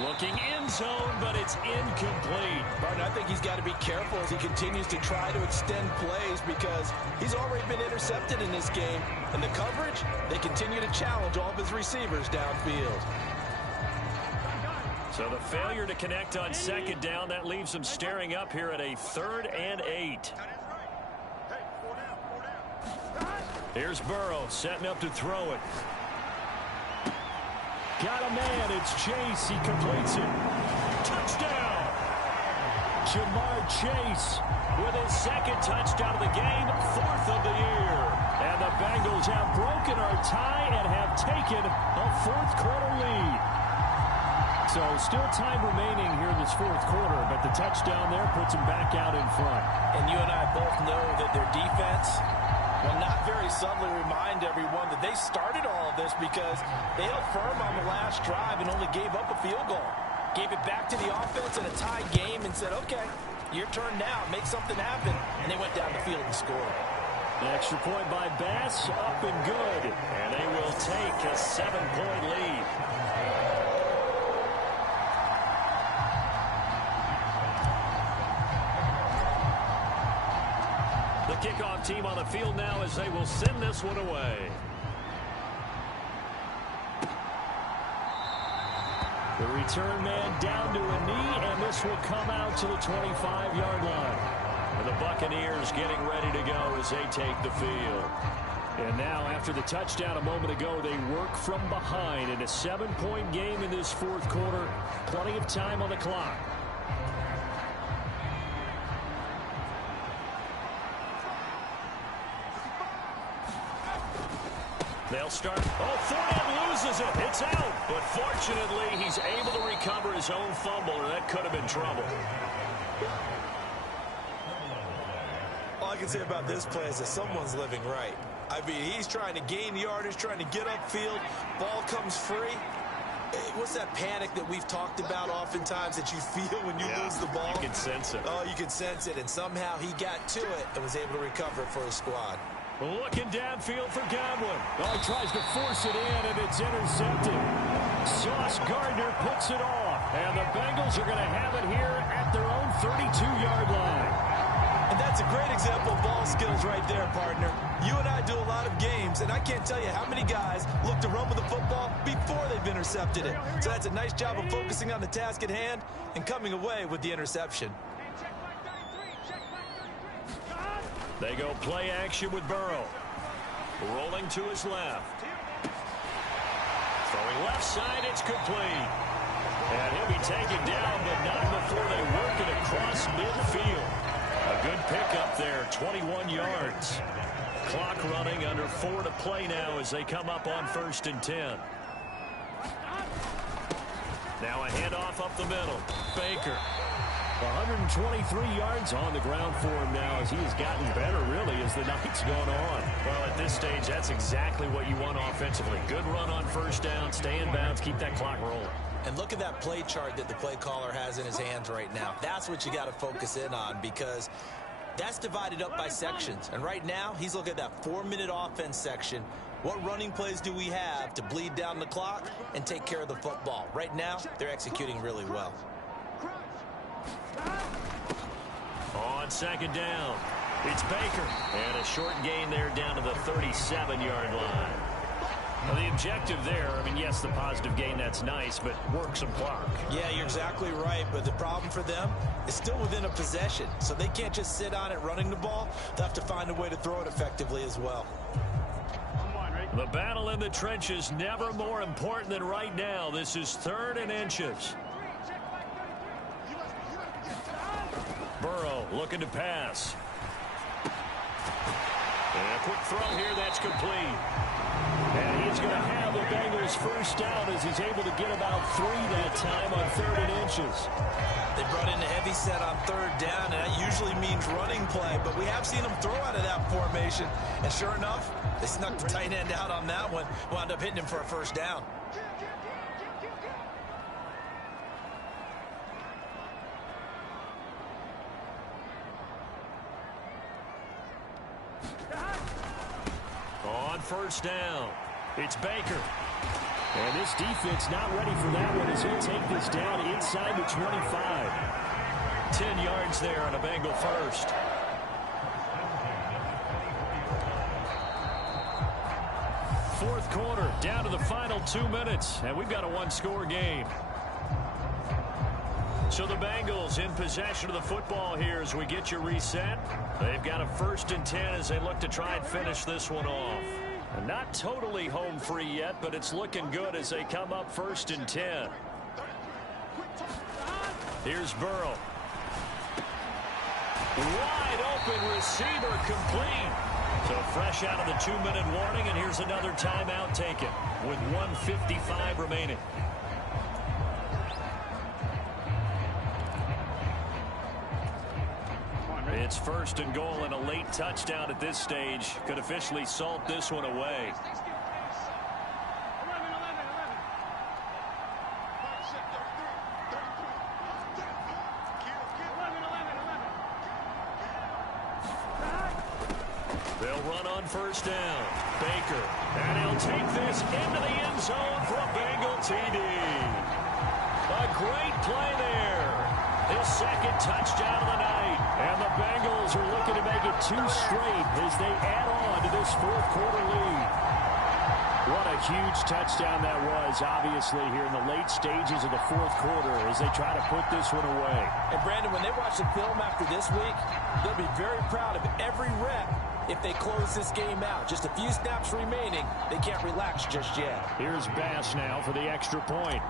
Looking end zone, but it's incomplete. Martin, I think he's got to be careful as he continues to try to extend plays because he's already been intercepted in this game. And the coverage, they continue to challenge all of his receivers downfield. So the failure to connect on 2nd down, that leaves them staring up here at a 3rd and 8. Here's Burrow setting up to throw it. Got a man. It's Chase. He completes it. Touchdown. Jamar Chase with his 2nd touchdown of the game, 4th of the year. And the Bengals have broken our tie and have taken a 4th quarter lead. So still time remaining here in this 4th quarter, but the touchdown there puts them back out in front. And you and I both know that their defense will not very subtly remind everyone that they started all of this because they held firm on the last drive and only gave up a field goal. Gave it back to the offense in a tie game and said, okay, your turn now, make something happen. And they went down the field and scored. The extra point by Bass, up and good. And they will take a 7-point lead. The kickoff team on the field now as they will send this one away. The return man down to a knee, and this will come out to the 25-yard line. And the Buccaneers getting ready to go as they take the field. And now, after the touchdown a moment ago, they work from behind in a 7-point game in this 4th quarter. Plenty of time on the clock. They'll start. Oh, Fournette loses it. It's out. But fortunately, he's able to recover his own fumble, or that could have been trouble. All I can say about this play is that someone's living right. I mean, he's trying to gain yardage, trying to get upfield. Ball comes free. What's that panic that we've talked about oftentimes that you feel when you lose the ball? You can sense it. Oh, you can sense it, and somehow he got to it and was able to recover it for his squad. Looking downfield for Godwin. Oh, he tries to force it in, and it's intercepted. Sauce Gardner picks it off, and the Bengals are going to have it here at their own 32-yard line. And that's a great example of ball skills right there, partner. You and I do a lot of games, and I can't tell you how many guys look to run with the football before they've intercepted it. So that's a nice job of focusing on the task at hand and coming away with the interception. They go play action with Burrow. Rolling to his left. Throwing left side, it's complete. And he'll be taken down, but not before they work it across midfield. A good pickup there, 21 yards. Clock running, under 4 to play now as they come up on 1st and 10. Now a handoff up the middle. Baker. 123 yards on the ground for him now as he has gotten better, really, as the night's gone on. Well, at this stage, that's exactly what you want offensively. Good run on 1st down, stay in bounds, keep that clock rolling. And look at that play chart that the play caller has in his hands right now. That's what you got to focus in on, because that's divided up by sections. And right now, he's looking at that 4-minute offense section. What running plays do we have to bleed down the clock and take care of the football? Right now, they're executing really well. On 2nd down, it's Baker. And a short gain there down to the 37-yard line. Well, the objective there, I mean, yes, the positive gain, that's nice, but work some clock. Yeah, you're exactly right, but the problem for them is still within a possession, so they can't just sit on it running the ball. They'll have to find a way to throw it effectively as well. The battle in the trenches, never more important than right now. This is 3rd and inches. Burrow looking to pass. And a quick throw here, that's complete. And he's going to have the Bengals 1st down as he's able to get about 3 that time on 3rd and inches. They brought in a heavy set on 3rd down, and that usually means running play, but we have seen them throw out of that formation. And sure enough, they snuck the tight end out on that one, wound up hitting him for a 1st down. On 1st down, it's Baker. And this defense not ready for that one as he'll take this down inside the 25. 10 yards there on a Bengal 1st. Fourth quarter, down to the final 2 minutes, and we've got a 1-score game. So the Bengals in possession of the football here as we get you reset. They've got a 1st and 10 as they look to try and finish this one off. Not totally home free yet, but it's looking good as they come up 1st and 10. Here's Burrow. Wide open receiver, complete. So fresh out of the 2-minute warning, and here's another timeout taken with 1:55 remaining. It's 1st and goal, and a late touchdown at this stage could officially salt this one away. They'll run on 1st down. Baker, and he'll take this into the end zone for a Bengal TD. A great play there. His 2nd touchdown of the night. And the Bengals are looking to make it 2 straight as they add on to this 4th quarter lead. What a huge touchdown that was, obviously, here in the late stages of the 4th quarter as they try to put this one away. And, Brandon, when they watch the film after this week, they'll be very proud of every rep if they close this game out. Just a few snaps remaining. They can't relax just yet. Here's Bass now for the extra point.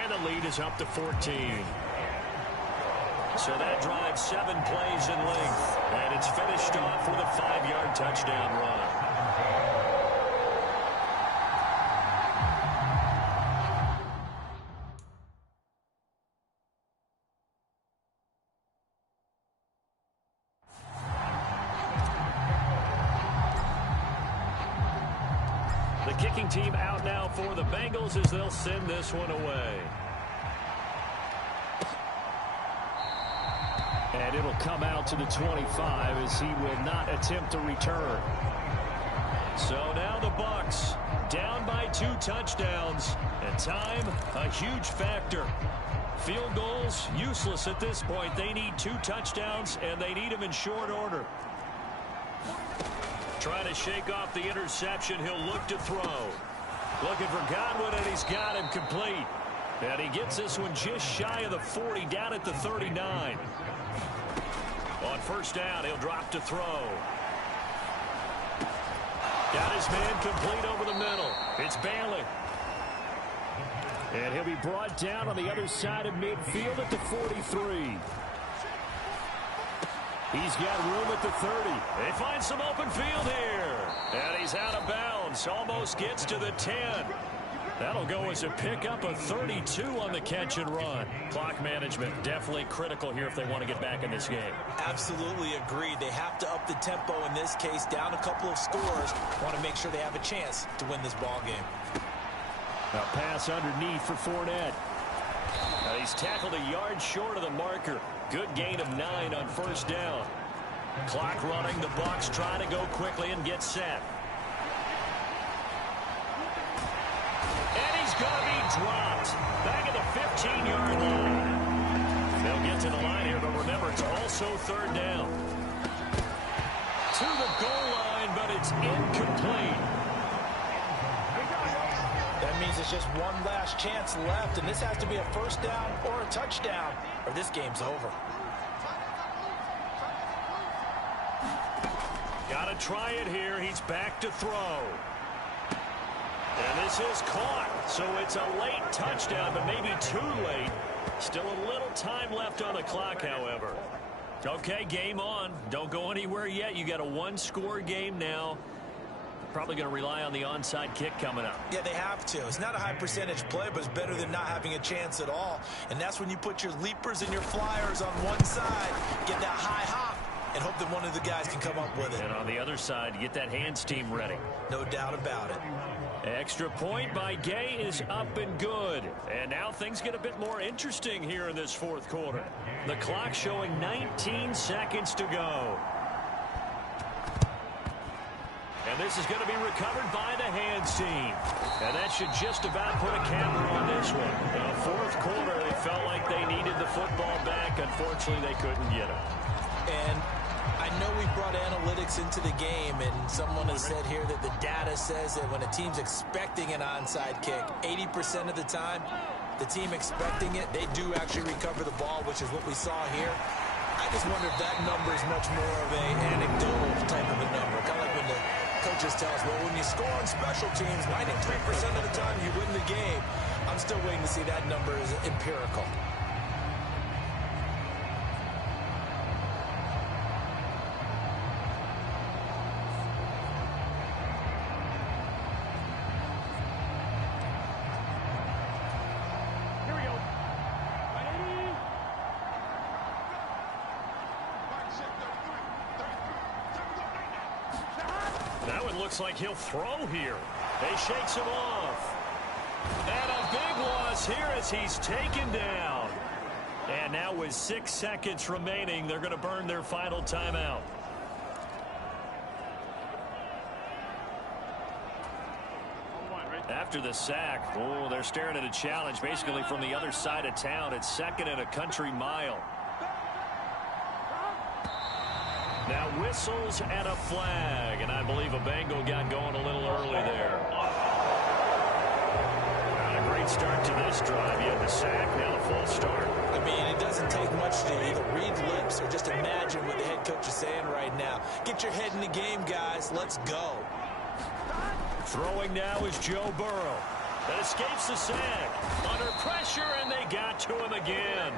And the lead is up to 14. So that drives 7 plays in length. And it's finished off with a 5-yard touchdown run. The kicking team out now for the Bengals as they'll send this one away. And it'll come out to the 25 as he will not attempt to return. So now the Bucs down by 2 touchdowns. And time, a huge factor. Field goals, useless at this point. They need 2 touchdowns, and they need them in short order. Trying to shake off the interception. He'll look to throw. Looking for Godwin, and he's got him complete. And he gets this one just shy of the 40, down at the 39. On first down, he'll drop to throw. Got his man complete over the middle. It's Bailey. And he'll be brought down on the other side of midfield at the 43. He's got room at the 30. They find some open field here. And he's out of bounds. Almost gets to the 10. That'll go as a pickup of 32 on the catch and run. Clock management definitely critical here if they want to get back in this game. Absolutely agreed. They have to up the tempo in this case, down a couple of scores. Want to make sure they have a chance to win this ball game. A pass underneath for Fournette. He's tackled a yard short of the marker. Good gain of 9 on first down. Clock running. The Bucs trying to go quickly and get set. And he's going to be dropped. Back at the 15-yard line. They'll get to the line here, but remember, it's also third down. To the goal line, but it's incomplete. That means it's just one last chance left, and this has to be a first down or a touchdown, or this game's over. Got to try it here. He's back to throw. And this is caught, so it's a late touchdown, but maybe too late. Still a little time left on the clock, however. Okay, game on. Don't go anywhere yet. You got a 1-score game now. Probably going to rely on the onside kick coming up. Yeah, they have to. It's not a high percentage play, but it's better than not having a chance at all. And that's when you put your leapers and your flyers on one side, get that high hop, and hope that one of the guys can come up with it. And on the other side, get that hands team ready. No doubt about it. Extra point by Gay is up and good. And now things get a bit more interesting here in this fourth quarter. The clock showing 19 seconds to go. And this is going to be recovered by the hands team. And that should just about put a camera on this one. In the fourth quarter, they felt like they needed the football back. Unfortunately, they couldn't get it. And I know we brought analytics into the game, and someone has said here that the data says that when a team's expecting an onside kick, 80% of the time, the team expecting it, they do actually recover the ball, which is what we saw here. I just wonder if that number is much more of an anecdotal type of a number. Kind of like when the coaches tell us, well, when you score on special teams, 93% of the time you win the game. I'm still waiting to see that number is empirical. Looks like he'll throw here. They shakes him off. And a big loss here as he's taken down. And now with 6 seconds remaining, they're going to burn their final timeout. After the sack, oh, they're staring at a challenge basically from the other side of town. It's second and a country mile. Now whistles and a flag, and I believe a Bengal got going a little early there. Not a great start to this drive. You had the sack, now the full start. I mean, it doesn't take much to either read lips or just imagine what the head coach is saying right now. Get your head in the game, guys. Let's go. Throwing now is Joe Burrow. That escapes the sack. Under pressure, and they got to him again.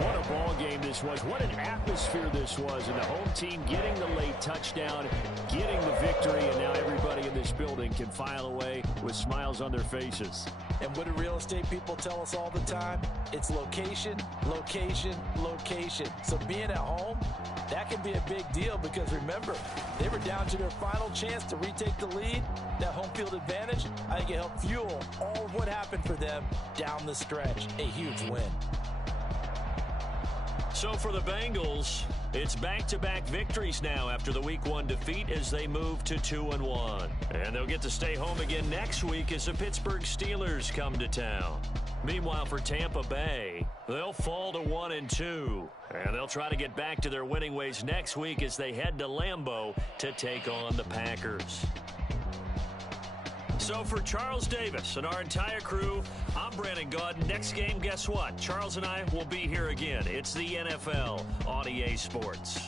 What a ball game this was. What an atmosphere this was. And the home team getting the late touchdown, getting the victory, and now everybody in this building can file away with smiles on their faces. And what do real estate people tell us all the time? It's location, location, location. So being at home, that can be a big deal because remember, they were down to their final chance to retake the lead. That home field advantage, I think it helped fuel all of what happened for them down the stretch. A huge win. So for the Bengals, it's back-to-back victories now after the Week 1 defeat as they move to 2-1. And they'll get to stay home again next week as the Pittsburgh Steelers come to town. Meanwhile, for Tampa Bay, they'll fall to 1-2. And they'll try to get back to their winning ways next week as they head to Lambeau to take on the Packers. So for Charles Davis and our entire crew, I'm Brandon Gaudin. Next game, guess what? Charles and I will be here again. It's the NFL on EA Sports.